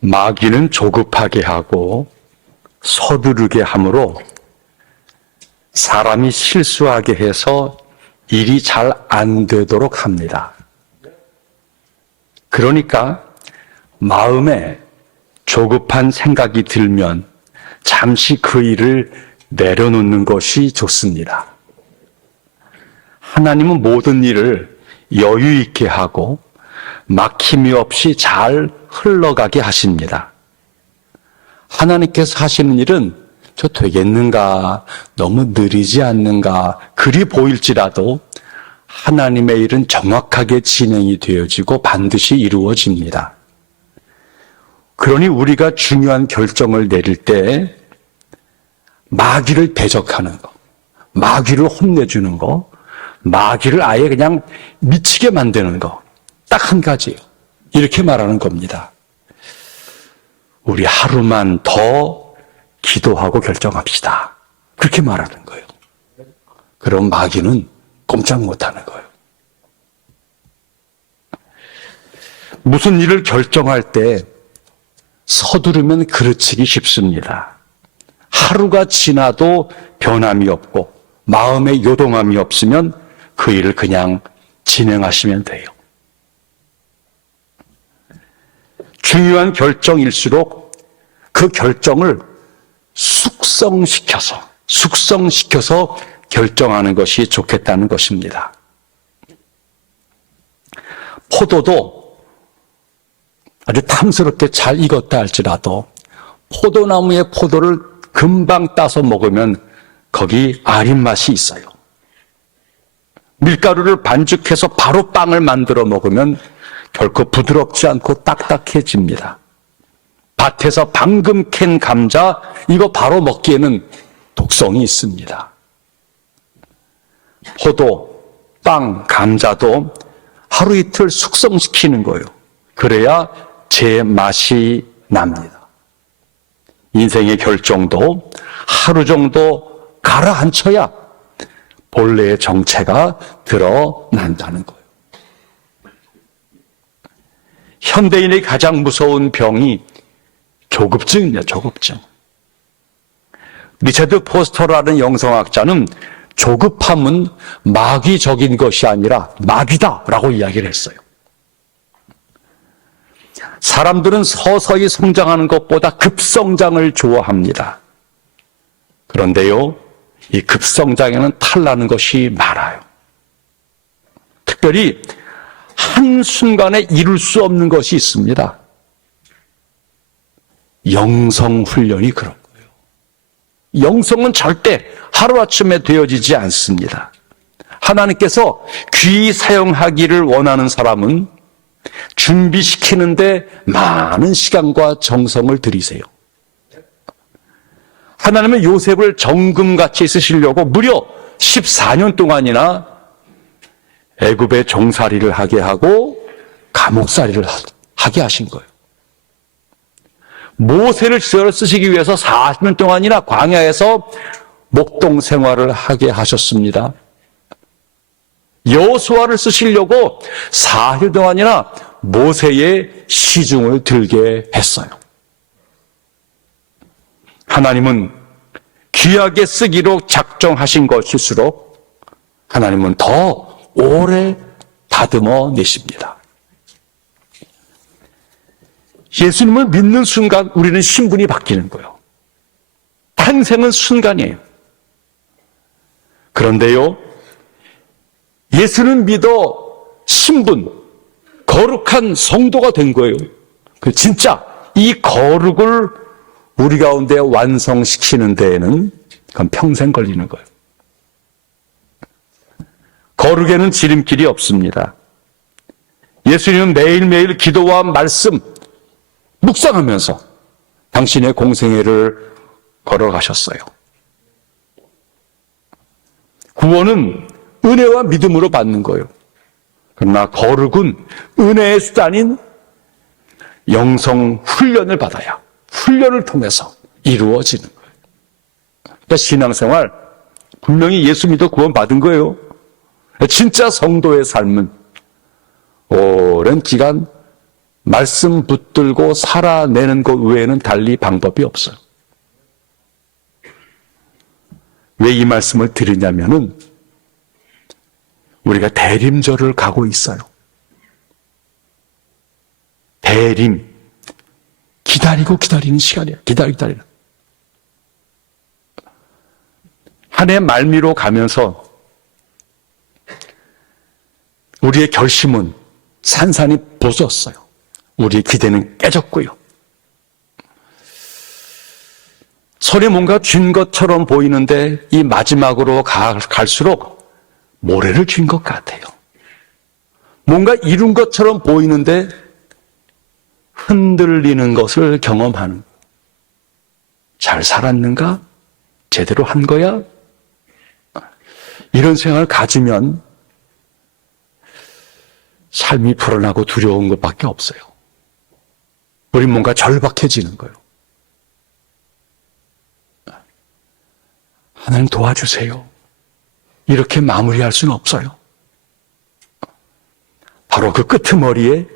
마귀는 조급하게 하고 서두르게 하므로 사람이 실수하게 해서 일이 잘 안 되도록 합니다. 그러니까 마음에 조급한 생각이 들면 잠시 그 일을 내려놓는 것이 좋습니다. 하나님은 모든 일을 여유 있게 하고 막힘이 없이 잘 흘러가게 하십니다. 하나님께서 하시는 일은 저 되겠는가, 너무 느리지 않는가, 그리 보일지라도 하나님의 일은 정확하게 진행이 되어지고 반드시 이루어집니다. 그러니 우리가 중요한 결정을 내릴 때 마귀를 대적하는 거, 마귀를 혼내주는 거, 마귀를 아예 그냥 미치게 만드는 거, 딱 한 가지예요. 이렇게 말하는 겁니다. 우리 하루만 더 기도하고 결정합시다. 그렇게 말하는 거예요. 그럼 마귀는 꼼짝 못하는 거예요. 무슨 일을 결정할 때 서두르면 그르치기 쉽습니다. 하루가 지나도 변함이 없고 마음에 요동함이 없으면 그 일을 그냥 진행하시면 돼요. 중요한 결정일수록 그 결정을 숙성시켜서 결정하는 것이 좋겠다는 것입니다. 포도도 아주 탐스럽게 잘 익었다 할지라도 포도나무의 포도를 금방 따서 먹으면 거기 아린 맛이 있어요. 밀가루를 반죽해서 바로 빵을 만들어 먹으면 결코 부드럽지 않고 딱딱해집니다. 밭에서 방금 캔 감자, 이거 바로 먹기에는 독성이 있습니다. 포도, 빵, 감자도 하루 이틀 숙성시키는 거예요. 그래야 제 맛이 납니다. 인생의 결정도 하루 정도 가라앉혀야 본래의 정체가 드러난다는 거예요. 현대인의 가장 무서운 병이 조급증입니다. 조급증. 리차드 포스터라는 영성학자는 조급함은 마귀적인 것이 아니라 마귀다라고 이야기를 했어요. 사람들은 서서히 성장하는 것보다 급성장을 좋아합니다. 그런데요, 이 급성장에는 탈나는 것이 많아요. 특별히 한순간에 이룰 수 없는 것이 있습니다. 영성훈련이 그런 거예요. 영성은 절대 하루아침에 되어지지 않습니다. 하나님께서 귀히 사용하기를 원하는 사람은 준비시키는데 많은 시간과 정성을 들이세요. 하나님은 요셉을 정금같이 쓰시려고 무려 14년 동안이나 애굽의 종살이를 하게 하고 감옥살이를 하게 하신 거예요. 모세를 쓰시기 위해서 40년 동안이나 광야에서 목동 생활을 하게 하셨습니다. 여호수아를 쓰시려고 4일 동안이나 모세의 시중을 들게 했어요. 하나님은 귀하게 쓰기로 작정하신 것일수록 하나님은 더 오래 다듬어 내십니다. 예수님을 믿는 순간 우리는 신분이 바뀌는 거예요. 탄생은 순간이에요. 그런데요, 예수는 믿어 신분, 거룩한 성도가 된 거예요. 진짜 이 거룩을 우리 가운데 완성시키는 데에는 그건 평생 걸리는 거예요. 거룩에는 지름길이 없습니다. 예수님은 매일매일 기도와 말씀, 묵상하면서 당신의 공생애를 걸어가셨어요. 구원은 은혜와 믿음으로 받는 거예요. 그러나 거룩은 은혜의 수단인 영성 훈련을 받아야 훈련을 통해서 이루어지는 거예요. 그러니까 신앙생활 분명히 예수 믿어 구원받은 거예요. 진짜 성도의 삶은 오랜 기간 말씀 붙들고 살아내는 것 외에는 달리 방법이 없어요. 왜 이 말씀을 드리냐면은 우리가 대림절을 가고 있어요. 대림. 기다리는 시간이에요. 기다리는. 한 해 말미로 가면서 우리의 결심은 산산이 부서졌어요. 우리의 기대는 깨졌고요. 손에 뭔가 쥔 것처럼 보이는데 이 마지막으로 갈수록 모래를 쥔 것 같아요. 뭔가 이룬 것처럼 보이는데 흔들리는 것을 경험하는 거예요. 잘 살았는가? 제대로 한 거야? 이런 생각을 가지면 삶이 불안하고 두려운 것밖에 없어요. 우리 뭔가 절박해지는 거예요. 하나님 도와주세요. 이렇게 마무리할 수는 없어요. 바로 그 끄트머리에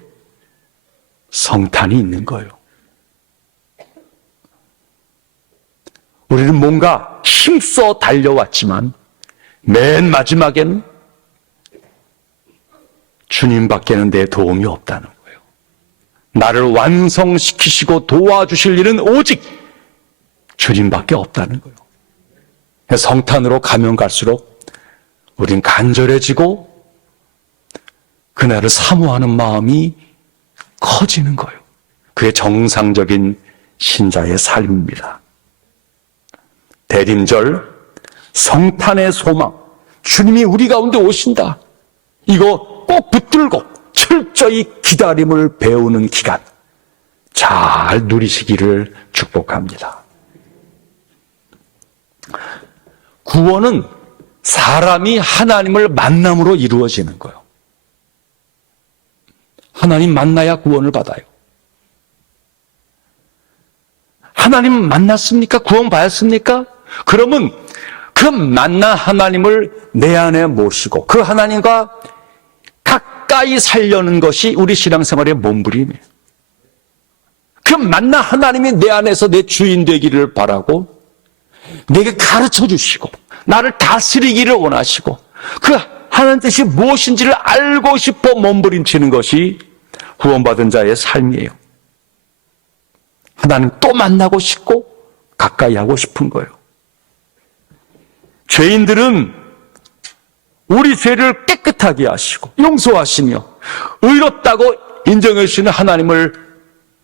성탄이 있는 거예요. 우리는 뭔가 힘써 달려왔지만 맨 마지막에는 주님밖에는 내 도움이 없다는 거예요. 나를 완성시키시고 도와주실 일은 오직 주님밖에 없다는 거예요. 성탄으로 가면 갈수록 우린 간절해지고 그날을 사모하는 마음이 커지는 거예요. 그게 정상적인 신자의 삶입니다. 대림절, 성탄의 소망, 주님이 우리 가운데 오신다. 이거 꼭 붙들고 철저히 기다림을 배우는 기간 잘 누리시기를 축복합니다. 구원은 사람이 하나님을 만남으로 이루어지는 거예요. 하나님 만나야 구원을 받아요. 하나님 만났습니까? 구원 받았습니까? 그러면 그 만난 하나님을 내 안에 모시고 그 하나님과 가까이 살려는 것이 우리 신앙생활의 몸부림이에요. 그 만난 하나님이 내 안에서 내 주인 되기를 바라고 내게 가르쳐 주시고 나를 다스리기를 원하시고 그 하나님 뜻이 무엇인지를 알고 싶어 몸부림치는 것이 구원받은 자의 삶이에요. 하나님 또 만나고 싶고 가까이 하고 싶은 거예요. 죄인들은 우리 죄를 깨끗하게 하시고 용서하시며 의롭다고 인정해 주시는 하나님을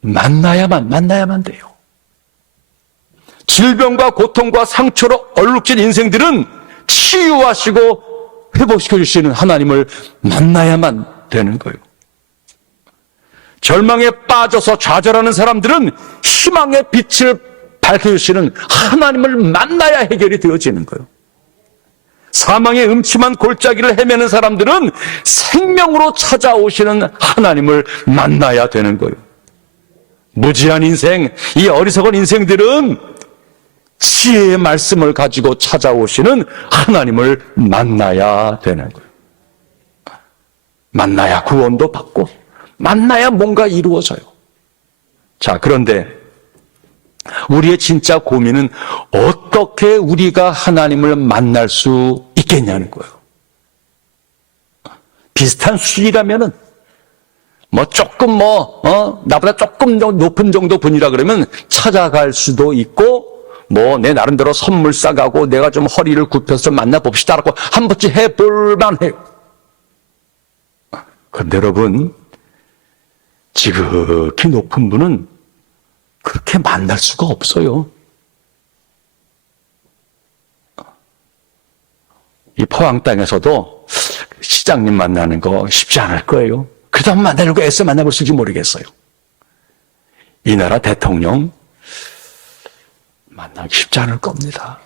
만나야만 돼요. 질병과 고통과 상처로 얼룩진 인생들은 치유하시고 회복시켜 주시는 하나님을 만나야만 되는 거예요. 절망에 빠져서 좌절하는 사람들은 희망의 빛을 밝혀주시는 하나님을 만나야 해결이 되어지는 거예요. 사망의 음침한 골짜기를 헤매는 사람들은 생명으로 찾아오시는 하나님을 만나야 되는 거예요. 무지한 인생, 이 어리석은 인생들은 지혜의 말씀을 가지고 찾아오시는 하나님을 만나야 되는 거예요. 만나야 구원도 받고 만나야 뭔가 이루어져요. 자, 그런데 우리의 진짜 고민은 어떻게 우리가 하나님을 만날 수 있겠냐는 거예요. 비슷한 수준이라면은 조금 나보다 조금 더 높은 정도 분이라 그러면 찾아갈 수도 있고 내 나름대로 선물 싸가고 내가 좀 허리를 굽혀서 만나봅시다라고 한 번쯤 해볼만 해요. 그런데 여러분, 지극히 높은 분은 그렇게 만날 수가 없어요. 이 포항 땅에서도 시장님 만나는 거 쉽지 않을 거예요. 그래도 한번 만나려고 애써 만나볼 수 있을지 모르겠어요. 이 나라 대통령 만나기 쉽지 않을 겁니다.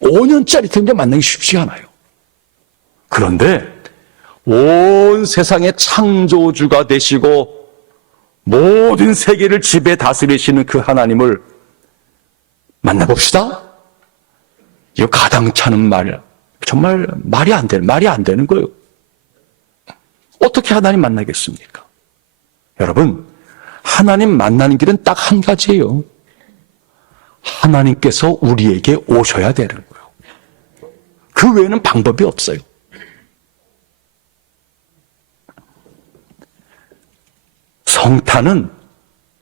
5년짜리 대통령 만나기 쉽지가 않아요. 그런데 온 세상의 창조주가 되시고 모든 세계를 지배 다스리시는 그 하나님을 만나봅시다. 이거 가당찮은 말, 정말 말이 안 되는 거예요. 어떻게 하나님 만나겠습니까? 여러분, 하나님 만나는 길은 딱 한 가지예요. 하나님께서 우리에게 오셔야 되는 거예요. 그 외에는 방법이 없어요. 성탄은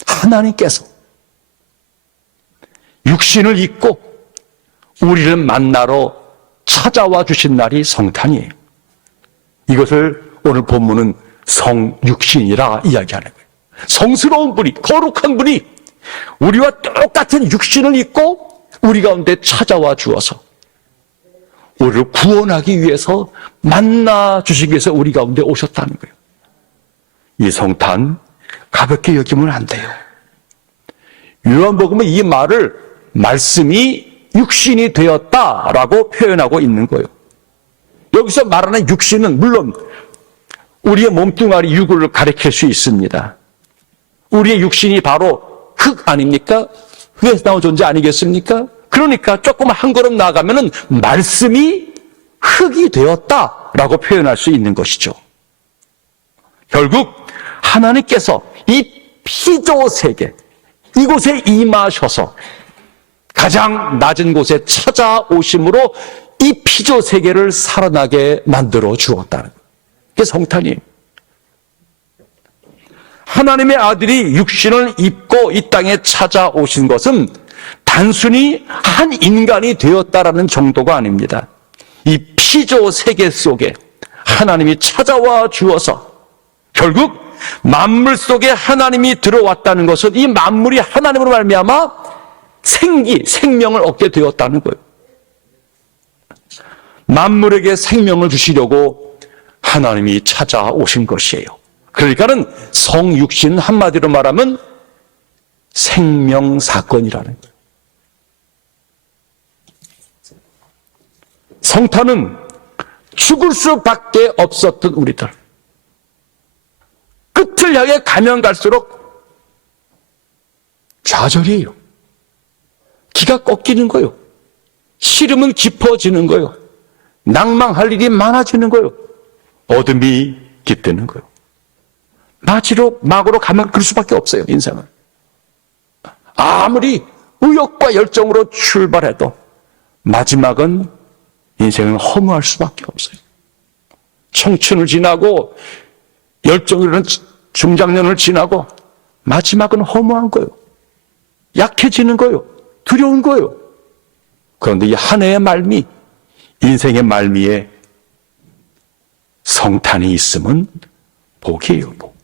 하나님께서 육신을 입고 우리를 만나러 찾아와 주신 날이 성탄이에요. 이것을 오늘 본문은 성육신이라 이야기하는 거예요. 성스러운 분이, 거룩한 분이 우리와 똑같은 육신을 입고 우리 가운데 찾아와 주어서 우리를 구원하기 위해서 만나 주시기 위해서 우리 가운데 오셨다는 거예요. 이 성탄 가볍게 여기면 안 돼요. 요한복음은 이 말을 말씀이 육신이 되었다라고 표현하고 있는 거예요. 여기서 말하는 육신은 물론 우리의 몸뚱아리 육을 가리킬 수 있습니다. 우리의 육신이 바로 흙 아닙니까? 흙에서 나온 존재 아니겠습니까? 그러니까 조금 한 걸음 나아가면은 말씀이 흙이 되었다라고 표현할 수 있는 것이죠. 결국 하나님께서 이 피조 세계, 이곳에 임하셔서 가장 낮은 곳에 찾아오심으로 이 피조 세계를 살아나게 만들어 주었다는 거예요. 그게 성탄이에요. 하나님의 아들이 육신을 입고 이 땅에 찾아오신 것은 단순히 한 인간이 되었다라는 정도가 아닙니다. 이 피조 세계 속에 하나님이 찾아와 주어서 결국 만물 속에 하나님이 들어왔다는 것은 이 만물이 하나님으로 말미암아 생명을 얻게 되었다는 거예요. 만물에게 생명을 주시려고 하나님이 찾아오신 것이에요. 그러니까는 성육신 한마디로 말하면 생명사건이라는 거예요. 성탄은 죽을 수밖에 없었던 우리들, 끝을 향해 가면 갈수록 좌절이에요. 기가 꺾이는 거예요. 시름은 깊어지는 거예요. 낭망할 일이 많아지는 거예요. 어둠이 깃드는 거예요. 막으로 가면 그럴 수밖에 없어요, 인생은. 아무리 의욕과 열정으로 출발해도 마지막은 인생은 허무할 수밖에 없어요. 청춘을 지나고 열정을 중장년을 지나고 마지막은 허무한 거예요. 약해지는 거예요. 두려운 거예요. 그런데 이 한 해의 말미, 인생의 말미에 성탄이 있으면 복이에요, 복.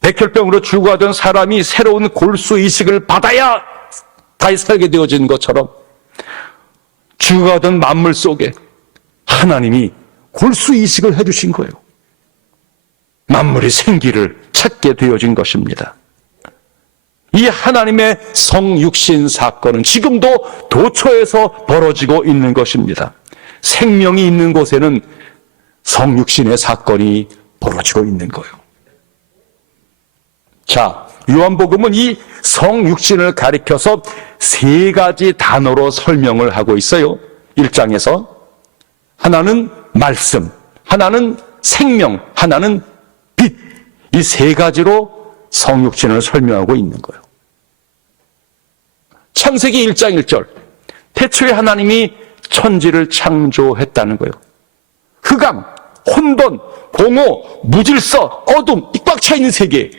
백혈병으로 죽어가던 사람이 새로운 골수이식을 받아야 다시 살게 되어진 것처럼 죽어가던 만물 속에 하나님이 골수이식을 해주신 거예요. 만물이 생기를 찾게 되어진 것입니다. 이 하나님의 성육신 사건은 지금도 도처에서 벌어지고 있는 것입니다. 생명이 있는 곳에는 성육신의 사건이 벌어지고 있는 거예요. 자, 요한복음은 이 성육신을 가리켜서 세 가지 단어로 설명을 하고 있어요. 1장에서 하나는 말씀, 하나는 생명, 하나는 빛, 이 세 가지로 성육신을 설명하고 있는 거예요. 창세기 1장 1절, 태초에 하나님이 천지를 창조했다는 거예요. 흑암, 혼돈, 공허, 무질서, 어둠, 이 꽉 차 있는 세계,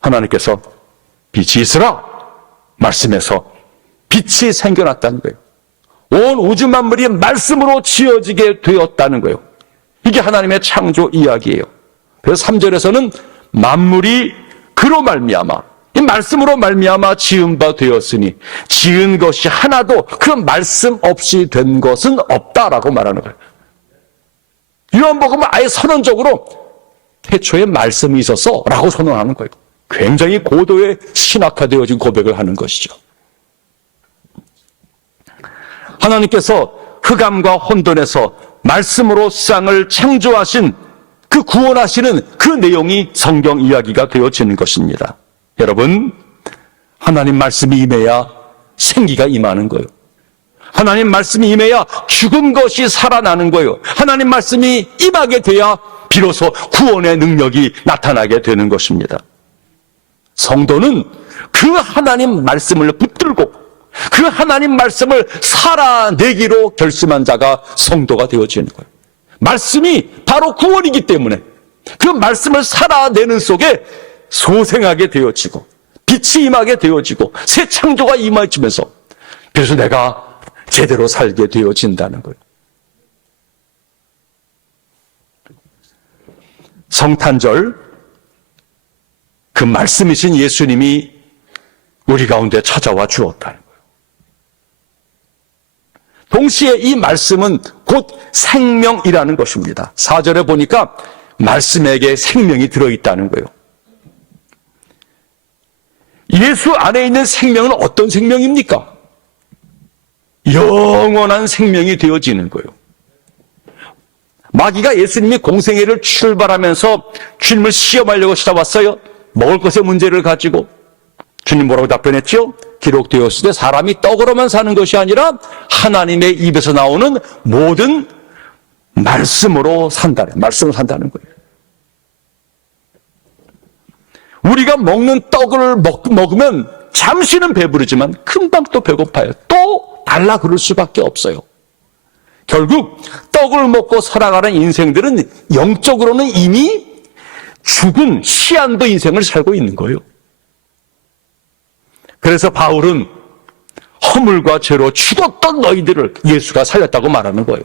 하나님께서 빛이 있으라 말씀해서 빛이 생겨났다는 거예요. 온 우주 만물이 말씀으로 지어지게 되었다는 거예요. 이게 하나님의 창조 이야기예요. 그래서 3절에서는 만물이 그로 말미암아, 이 말씀으로 말미암아 지은 바 되었으니 지은 것이 하나도 그 말씀 없이 된 것은 없다라고 말하는 거예요. 요한복음은 아예 선언적으로 태초에 말씀이 있었어 라고 선언하는 거예요. 굉장히 고도의 신학화되어진 고백을 하는 것이죠. 하나님께서 흑암과 혼돈에서 말씀으로 세상을 창조하신 그 구원하시는 그 내용이 성경 이야기가 되어지는 것입니다. 여러분, 하나님 말씀이 임해야 생기가 임하는 거예요. 하나님 말씀이 임해야 죽은 것이 살아나는 거예요. 하나님 말씀이 임하게 돼야 비로소 구원의 능력이 나타나게 되는 것입니다. 성도는 그 하나님 말씀을 붙들고 그 하나님 말씀을 살아내기로 결심한 자가 성도가 되어지는 거예요. 말씀이 바로 구원이기 때문에 그 말씀을 살아내는 속에 소생하게 되어지고 빛이 임하게 되어지고 새 창조가 임해지면서 그래서 내가 제대로 살게 되어진다는 거예요. 성탄절, 그 말씀이신 예수님이 우리 가운데 찾아와 주었다는 거예요. 동시에 이 말씀은 곧 생명이라는 것입니다. 4절에 보니까 말씀에게 생명이 들어있다는 거예요. 예수 안에 있는 생명은 어떤 생명입니까? 영원한 생명이 되어지는 거예요. 마귀가 예수님이 공생애를 출발하면서 주님을 시험하려고 찾아왔어요. 먹을 것의 문제를 가지고. 주님 뭐라고 답변했죠? 기록되었을 때 사람이 떡으로만 사는 것이 아니라 하나님의 입에서 나오는 모든 말씀으로 산다는 거예요. 우리가 먹는 떡을 먹으면 잠시는 배부르지만 금방 또 배고파요. 또 달라 그럴 수밖에 없어요. 결국 떡을 먹고 살아가는 인생들은 영적으로는 이미 죽은 시한부 인생을 살고 있는 거예요. 그래서 바울은 허물과 죄로 죽었던 너희들을 예수가 살렸다고 말하는 거예요.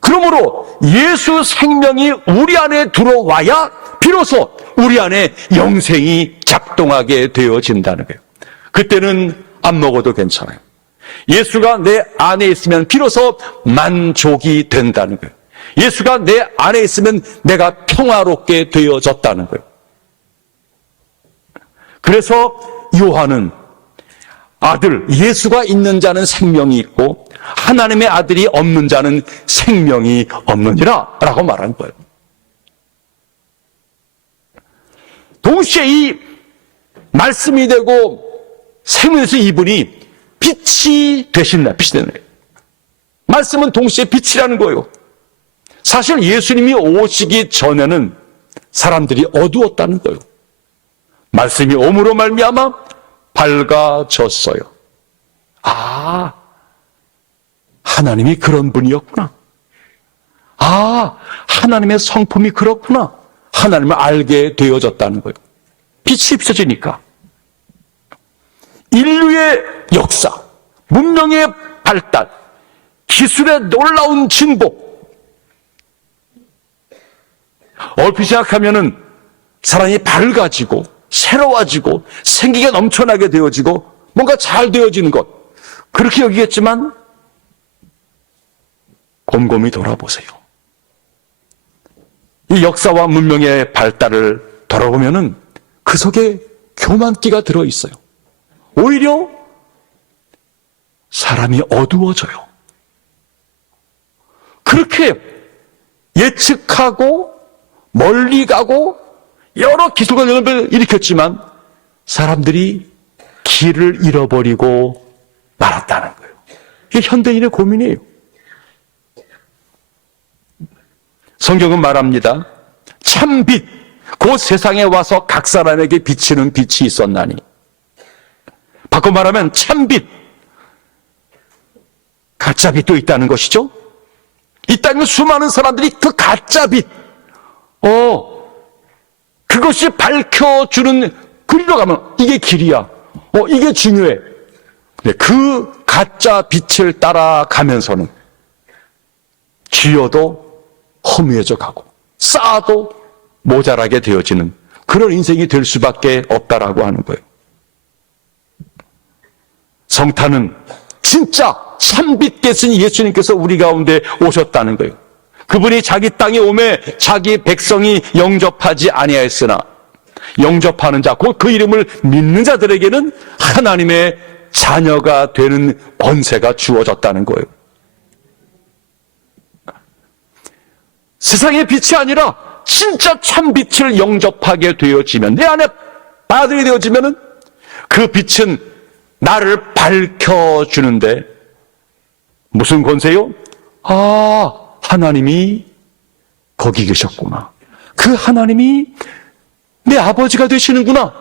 그러므로 예수 생명이 우리 안에 들어와야 비로소 우리 안에 영생이 작동하게 되어진다는 거예요. 그때는 안 먹어도 괜찮아요. 예수가 내 안에 있으면 비로소 만족이 된다는 거예요. 예수가 내 안에 있으면 내가 평화롭게 되어졌다는 거예요. 그래서 요한은 아들, 예수가 있는 자는 생명이 있고 하나님의 아들이 없는 자는 생명이 없느니라 라고 말한 거예요. 동시에 이 말씀이 되고 생명에서 이분이 빛이 되신 빛이 되는 거예요. 말씀은 동시에 빛이라는 거예요. 사실 예수님이 오시기 전에는 사람들이 어두웠다는 거예요. 말씀이 옴으로 말미암아 밝아졌어요. 아, 하나님이 그런 분이었구나. 아, 하나님의 성품이 그렇구나. 하나님을 알게 되어졌다는 거예요. 빛이 비춰지니까. 인류의 역사, 문명의 발달, 기술의 놀라운 진보. 얼핏 생각하면은 사람이 밝아지고 새로워지고 생기가 넘쳐나게 되어지고 뭔가 잘 되어지는 것, 그렇게 여기겠지만 곰곰이 돌아보세요. 이 역사와 문명의 발달을 돌아보면은 그 속에 교만기가 들어있어요. 오히려 사람이 어두워져요. 그렇게 예측하고 멀리 가고 여러 기술과 능력을 일으켰지만 사람들이 길을 잃어버리고 말았다는 거예요. 이게 현대인의 고민이에요. 성경은 말합니다. 참빛, 곧 세상에 와서 각 사람에게 비치는 빛이 있었나니. 바꿔 말하면 참빛, 가짜빛도 있다는 것이죠. 있다는 수많은 사람들이 그 가짜빛, 그것이 밝혀주는 그리로 가면 이게 길이야. 이게 중요해. 근데 그 가짜 빛을 따라가면서는 쥐어도 허무해져 가고 쌓아도 모자라게 되어지는 그런 인생이 될 수밖에 없다라고 하는 거예요. 성탄은 진짜 참빛 되신 예수님께서 우리 가운데 오셨다는 거예요. 그분이 자기 땅에 오매 자기 백성이 영접하지 아니하였으나 영접하는 자, 곧 그 이름을 믿는 자들에게는 하나님의 자녀가 되는 권세가 주어졌다는 거예요. 세상의 빛이 아니라 진짜 참빛을 영접하게 되어지면, 내 안에 받아들이게 되어지면은 그 빛은 나를 밝혀주는데 무슨 권세요? 하나님이 거기 계셨구나. 그 하나님이 내 아버지가 되시는구나.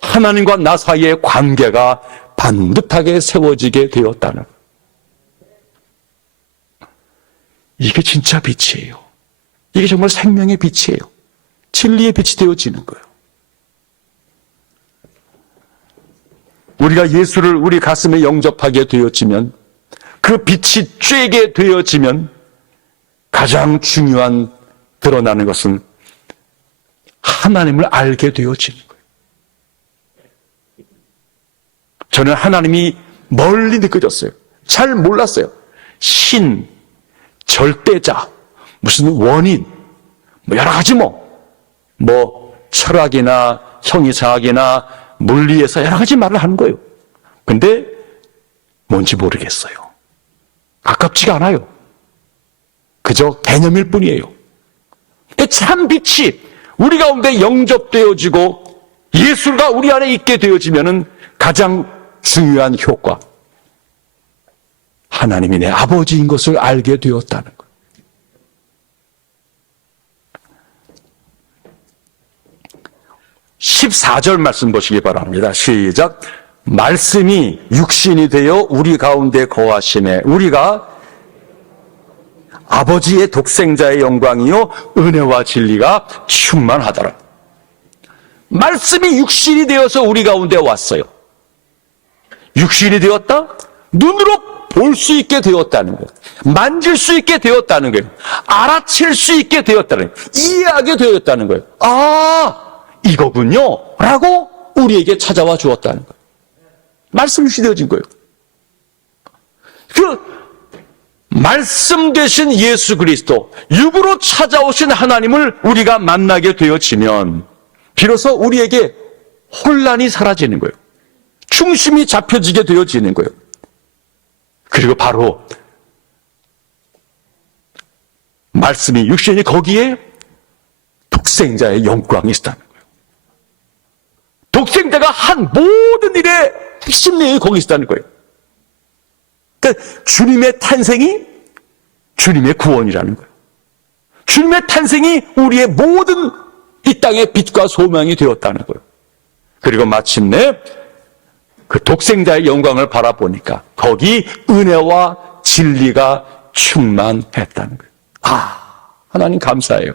하나님과 나 사이의 관계가 반듯하게 세워지게 되었다는. 이게 진짜 빛이에요. 이게 정말 생명의 빛이에요. 진리의 빛이 되어지는 거예요. 우리가 예수를 우리 가슴에 영접하게 되어지면, 그 빛이 쬐게 되어지면 가장 중요한 드러나는 것은 하나님을 알게 되어지는 거예요. 저는 하나님이 멀리 느껴졌어요. 잘 몰랐어요. 신, 절대자, 무슨 원인, 여러 가지 철학이나 형이상학이나 물리에서 여러 가지 말을 하는 거예요. 근데 뭔지 모르겠어요. 가깝지가 않아요. 그저 개념일 뿐이에요. 참 빛이 우리 가운데 영접되어지고 예수가 우리 안에 있게 되어지면은 가장 중요한 효과, 하나님이 내 아버지인 것을 알게 되었다는 거예요. (14절) 말씀 보시기 바랍니다. 시작. 말씀이 육신이 되어 우리 가운데 거하심에 우리가 아버지의 독생자의 영광이요 은혜와 진리가 충만하더라. 말씀이 육신이 되어서 우리 가운데 왔어요. 육신이 되었다? 눈으로 볼 수 있게 되었다는 거예요. 만질 수 있게 되었다는 거예요. 알아챌 수 있게 되었다는 거예요. 이해하게 되었다는 거예요. 아, 이거군요 라고 우리에게 찾아와 주었다는 거예요. 말씀이 되어진 거예요. 그 말씀 되신 예수 그리스도, 육으로 찾아오신 하나님을 우리가 만나게 되어지면 비로소 우리에게 혼란이 사라지는 거예요. 중심이 잡혀지게 되어지는 거예요. 그리고 바로 말씀이 육신이 거기에 독생자의 영광이 있다는 거예요. 독생자가 한 모든 일의 핵심 내용이 거기 있다는 거예요. 그러니까 주님의 탄생이 주님의 구원이라는 거예요. 주님의 탄생이 우리의 모든 이 땅의 빛과 소망이 되었다는 거예요. 그리고 마침내 그 독생자의 영광을 바라보니까 거기 은혜와 진리가 충만했다는 거예요. 아, 하나님 감사해요.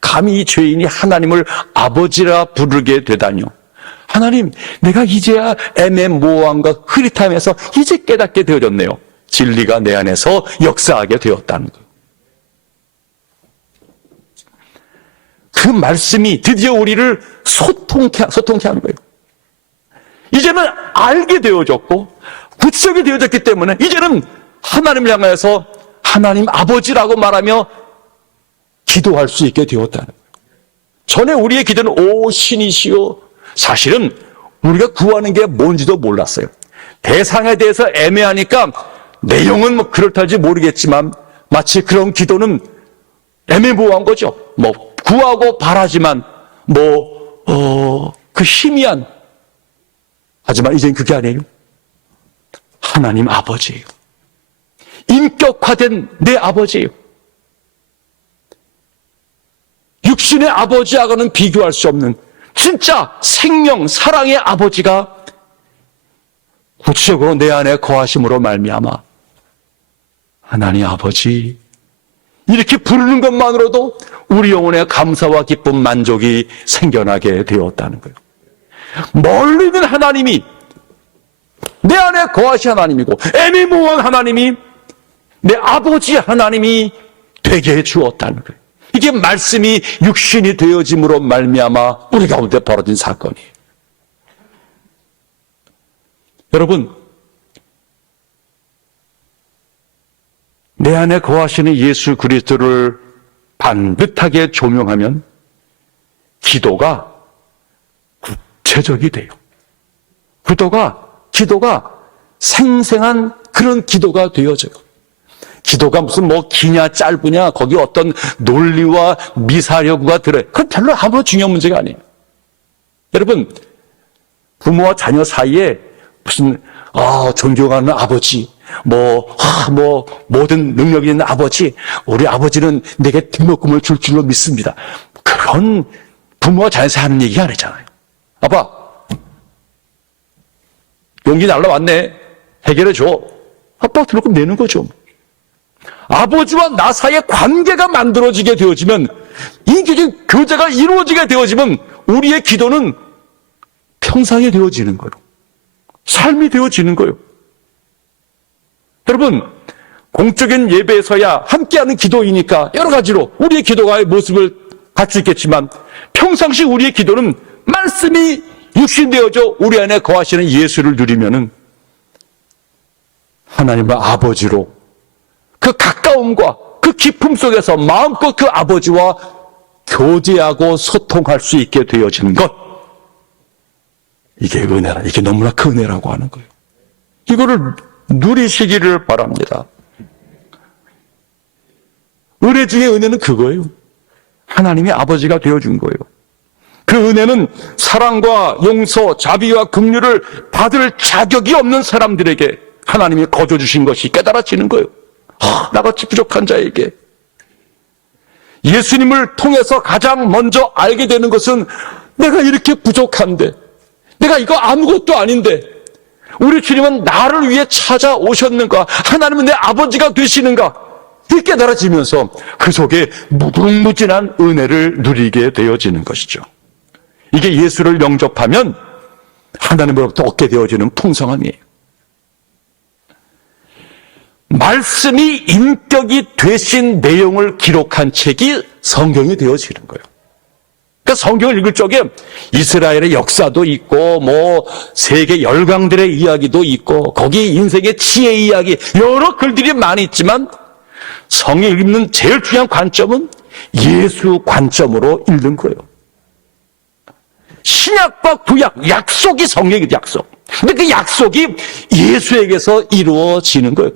감히 이 죄인이 하나님을 아버지라 부르게 되다니요. 하나님, 내가 이제야 애매모호함과 흐릿함에서 이제 깨닫게 되어졌네요. 진리가 내 안에서 역사하게 되었다는 거예요. 그 말씀이 드디어 우리를 소통케 하는 거예요. 이제는 알게 되어졌고 구속이 되어졌기 때문에 이제는 하나님을 향해서 하나님 아버지라고 말하며 기도할 수 있게 되었다는 거예요. 전에 우리의 기도는 오 신이시여, 사실은 우리가 구하는 게 뭔지도 몰랐어요. 대상에 대해서 애매하니까 내용은 그렇다지 모르겠지만 마치 그런 기도는 애매모호한 거죠. 구하고 바라지만 그 희미한, 하지만 이젠 그게 아니에요. 하나님 아버지예요. 인격화된 내 아버지예요. 육신의 아버지하고는 비교할 수 없는 진짜 생명, 사랑의 아버지가 구체적으로 내 안에 거하심으로 말미암아 하나님 아버지 이렇게 부르는 것만으로도 우리 영혼에 감사와 기쁨, 만족이 생겨나게 되었다는 거예요. 멀리 있는 하나님이 내 안에 거하신 하나님이고 애매모호한 하나님이 내 아버지 하나님이 되게 해주었다는 거예요. 이게 말씀이 육신이 되어짐으로 말미암아 우리 가운데 벌어진 사건이에요. 여러분, 내 안에 거하시는 예수 그리스도를 반듯하게 조명하면 기도가 구체적이 돼요. 기도가 생생한 그런 기도가 되어져요. 기도가 무슨 기냐 짧으냐 거기 어떤 논리와 미사여구가 들어요. 그건 별로 아무런 중요한 문제가 아니에요. 여러분, 부모와 자녀 사이에 무슨 존경하는 아버지, 모든 능력이 있는 아버지, 우리 아버지는 내게 등록금을 줄 줄로 믿습니다. 그런 부모와 자녀에서 하는 얘기가 아니잖아요. 아빠, 용기 날라왔네. 해결해줘. 아빠가 등록금 내는 거죠. 아버지와 나 사이의 관계가 만들어지게 되어지면, 인격적인 교제가 이루어지게 되어지면 우리의 기도는 평상이 되어지는 거예요. 삶이 되어지는 거예요. 여러분, 공적인 예배에서야 함께하는 기도이니까 여러 가지로 우리의 기도가의 모습을 갖출 수 있겠지만, 평상시 우리의 기도는 말씀이 육신되어져 우리 안에 거하시는 예수를 누리면은 하나님의 아버지로 그 가까움과 그 깊음 속에서 마음껏 그 아버지와 교제하고 소통할 수 있게 되어지는 것, 이게 은혜라, 이게 너무나 큰 은혜라고 하는 거예요. 이거를 누리시기를 바랍니다. 은혜 중에 은혜는 그거예요. 하나님의 아버지가 되어준 거예요. 그 은혜는 사랑과 용서, 자비와 긍휼을 받을 자격이 없는 사람들에게 하나님이 거저 주신 것이 깨달아지는 거예요. 나같이 부족한 자에게. 예수님을 통해서 가장 먼저 알게 되는 것은 내가 이렇게 부족한데, 내가 이거 아무것도 아닌데 우리 주님은 나를 위해 찾아오셨는가, 하나님은 내 아버지가 되시는가, 이 깨달아지면서 그 속에 무궁무진한 은혜를 누리게 되어지는 것이죠. 이게 예수를 영접하면 하나님으로부터 얻게 되어지는 풍성함이에요. 말씀이 인격이 되신 내용을 기록한 책이 성경이 되어지는 거예요. 그러니까 성경을 읽을 적에 이스라엘의 역사도 있고, 세계 열강들의 이야기도 있고, 거기 인생의 지혜 이야기, 여러 글들이 많이 있지만, 성경을 읽는 제일 중요한 관점은 예수 관점으로 읽는 거예요. 신약과 구약, 약속이 성경이죠, 약속. 근데 그 약속이 예수에게서 이루어지는 거예요.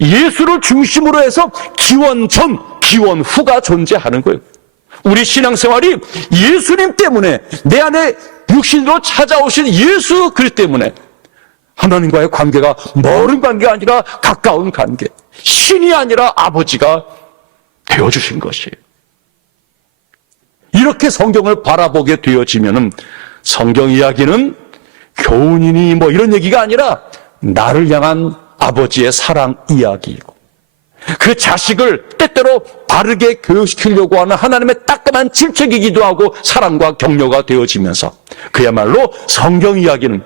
예수를 중심으로 해서 기원 전, 기원 후가 존재하는 거예요. 우리 신앙생활이 예수님 때문에, 내 안에 육신으로 찾아오신 예수 그리스도 때문에 하나님과의 관계가 멀은 관계가 아니라 가까운 관계, 신이 아니라 아버지가 되어주신 것이에요. 이렇게 성경을 바라보게 되어지면은 성경 이야기는 교훈이니 이런 얘기가 아니라 나를 향한 아버지의 사랑 이야기이고, 그 자식을 때때로 바르게 교육시키려고 하는 하나님의 따끔한 질책이기도 하고 사랑과 격려가 되어지면서 그야말로 성경 이야기는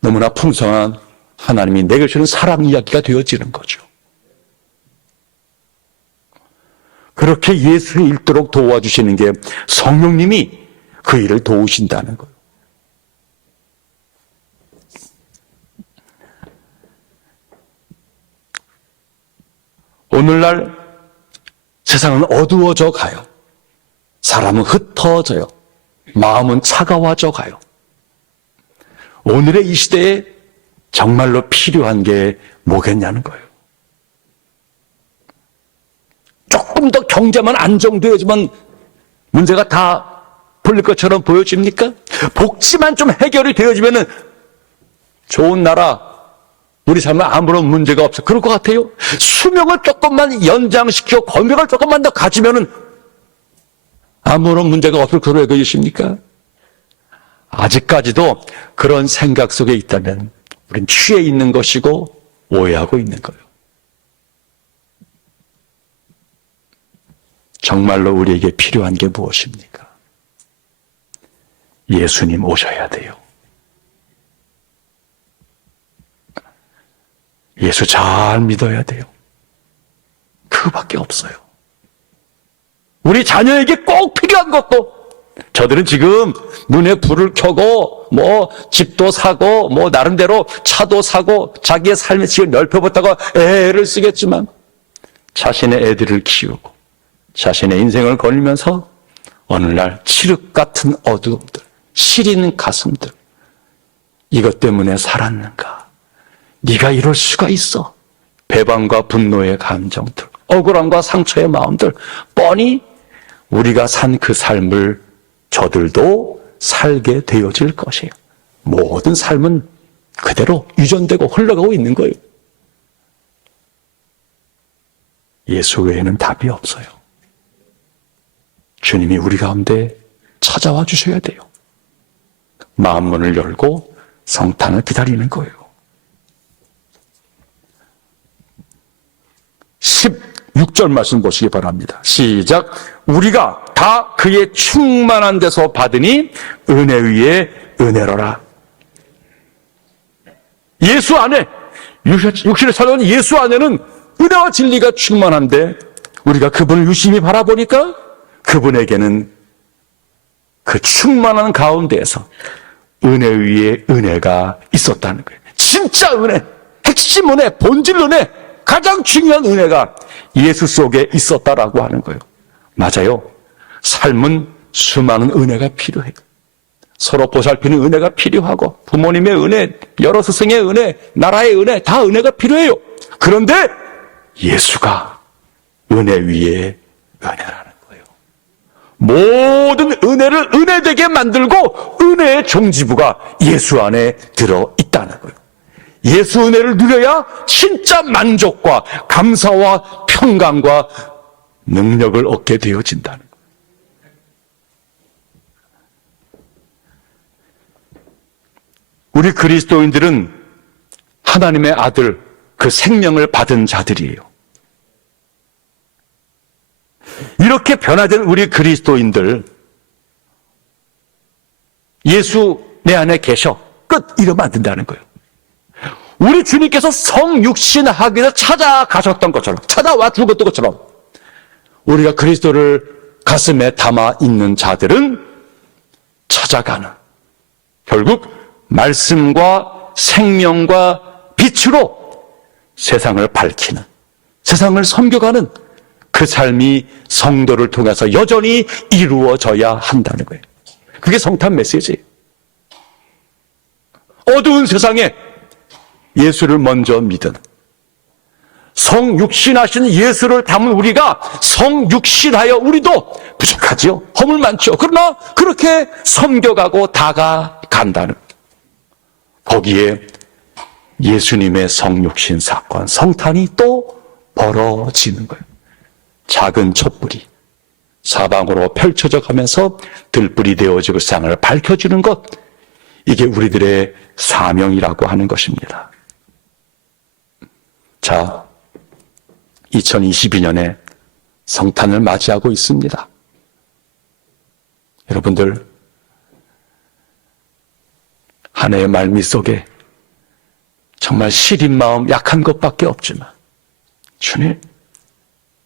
너무나 풍성한 하나님이 내게 주는 사랑 이야기가 되어지는 거죠. 그렇게 예수를 읽도록 도와주시는 게 성령님이 그 일을 도우신다는 거예요. 오늘날 세상은 어두워져 가요. 사람은 흩어져요. 마음은 차가워져 가요. 오늘의 이 시대에 정말로 필요한 게 뭐겠냐는 거예요. 조금 더 경제만 안정되어지면 문제가 다 풀릴 것처럼 보여집니까? 복지만 좀 해결이 되어지면은 좋은 나라, 우리 삶에 아무런 문제가 없어. 그럴 것 같아요? 수명을 조금만 연장시켜 건강을 조금만 더 가지면은 아무런 문제가 없을 거로 여겨지십니까? 아직까지도 그런 생각 속에 있다면 우린 취해 있는 것이고 오해하고 있는 거예요. 정말로 우리에게 필요한 게 무엇입니까? 예수님 오셔야 돼요. 예수 잘 믿어야 돼요. 그거밖에 없어요. 우리 자녀에게 꼭 필요한 것도, 저들은 지금 눈에 불을 켜고 집도 사고 나름대로 차도 사고 자기의 삶의 지을 넓혀보다가 애를 쓰겠지만 자신의 애들을 키우고 자신의 인생을 걸리면서 어느 날 칠흑 같은 어두움들, 시린 가슴들, 이것 때문에 살았는가? 네가 이럴 수가 있어. 배반과 분노의 감정들, 억울함과 상처의 마음들, 뻔히 우리가 산 그 삶을 저들도 살게 되어질 것이에요. 모든 삶은 그대로 유전되고 흘러가고 있는 거예요. 예수 외에는 답이 없어요. 주님이 우리 가운데 찾아와 주셔야 돼요. 마음문을 열고 성탄을 기다리는 거예요. 16절 말씀 보시기 바랍니다. 시작. 우리가 다 그의 충만한 데서 받으니 은혜 위에 은혜로라. 예수 안에, 육신을 살아온 예수 안에는 은혜와 진리가 충만한데 우리가 그분을 유심히 바라보니까 그분에게는 그 충만한 가운데에서 은혜 위에 은혜가 있었다는 거예요. 진짜 은혜, 핵심 은혜, 본질 은혜, 가장 중요한 은혜가 예수 속에 있었다라고 하는 거예요. 맞아요. 삶은 수많은 은혜가 필요해요. 서로 보살피는 은혜가 필요하고 부모님의 은혜, 여러 스승의 은혜, 나라의 은혜, 다 은혜가 필요해요. 그런데 예수가 은혜 위에 은혜라는 거예요. 모든 은혜를 은혜되게 만들고 은혜의 종지부가 예수 안에 들어있다는 거예요. 예수 은혜를 누려야 진짜 만족과 감사와 평강과 능력을 얻게 되어진다는 거예요. 우리 그리스도인들은 하나님의 아들, 그 생명을 받은 자들이에요. 이렇게 변화된 우리 그리스도인들, 예수 내 안에 계셔. 끝! 이러면 안 된다는 거예요. 우리 주님께서 성육신하기 위해서 찾아가셨던 것처럼, 찾아와 죽었던 것처럼, 우리가 그리스도를 가슴에 담아 있는 자들은 찾아가는, 결국 말씀과 생명과 빛으로 세상을 밝히는, 세상을 섬겨가는 그 삶이 성도를 통해서 여전히 이루어져야 한다는 거예요. 그게 성탄 메시지예요. 어두운 세상에 예수를 먼저 믿은, 성육신하신 예수를 담은 우리가 성육신하여 우리도 부족하지요. 허물 많죠. 그러나 그렇게 섬겨가고 다가간다는, 거기에 예수님의 성육신 사건, 성탄이 또 벌어지는 거예요. 작은 촛불이 사방으로 펼쳐져 가면서 들불이 되어지고 세상을 밝혀주는 것, 이게 우리들의 사명이라고 하는 것입니다. 자, 2022년에 성탄을 맞이하고 있습니다. 여러분들, 한 해의 말미 속에 정말 시린 마음, 약한 것밖에 없지만 주님,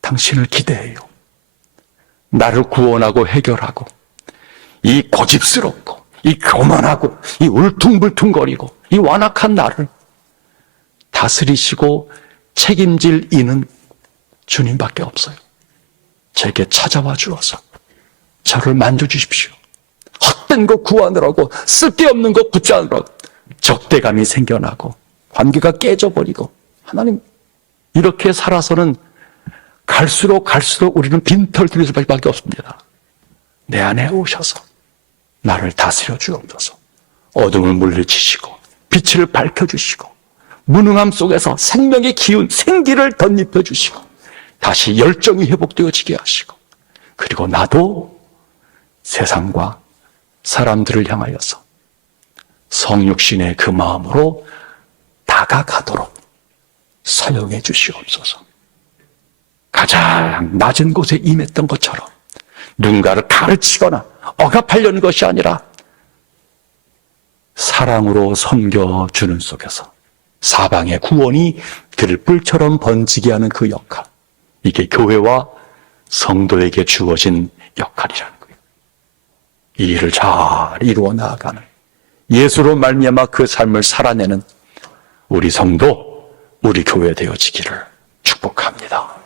당신을 기대해요. 나를 구원하고 해결하고 이 고집스럽고 이 교만하고 이 울퉁불퉁거리고 이 완악한 나를 다스리시고 책임질 이는 주님밖에 없어요. 제게 찾아와 주어서 저를 만져주십시오. 헛된 거 구하느라고, 쓸데없는 거 붙잡느라고 적대감이 생겨나고 관계가 깨져버리고, 하나님, 이렇게 살아서는 갈수록 우리는 빈털 들일 수밖에 없습니다. 내 안에 오셔서 나를 다스려 주옵소서. 어둠을 물리치시고 빛을 밝혀주시고 무능함 속에서 생명의 기운, 생기를 덧입혀 주시고 다시 열정이 회복되어지게 하시고, 그리고 나도 세상과 사람들을 향하여서 성육신의 그 마음으로 다가가도록 사용해 주시옵소서. 가장 낮은 곳에 임했던 것처럼 누군가를 가르치거나 억압하려는 것이 아니라 사랑으로 섬겨주는 속에서 사방의 구원이 들불처럼 번지게 하는 그 역할, 이게 교회와 성도에게 주어진 역할이라는 거예요. 이 일을 잘 이루어 나아가는, 예수로 말미암아 그 삶을 살아내는 우리 성도, 우리 교회 되어지기를 축복합니다.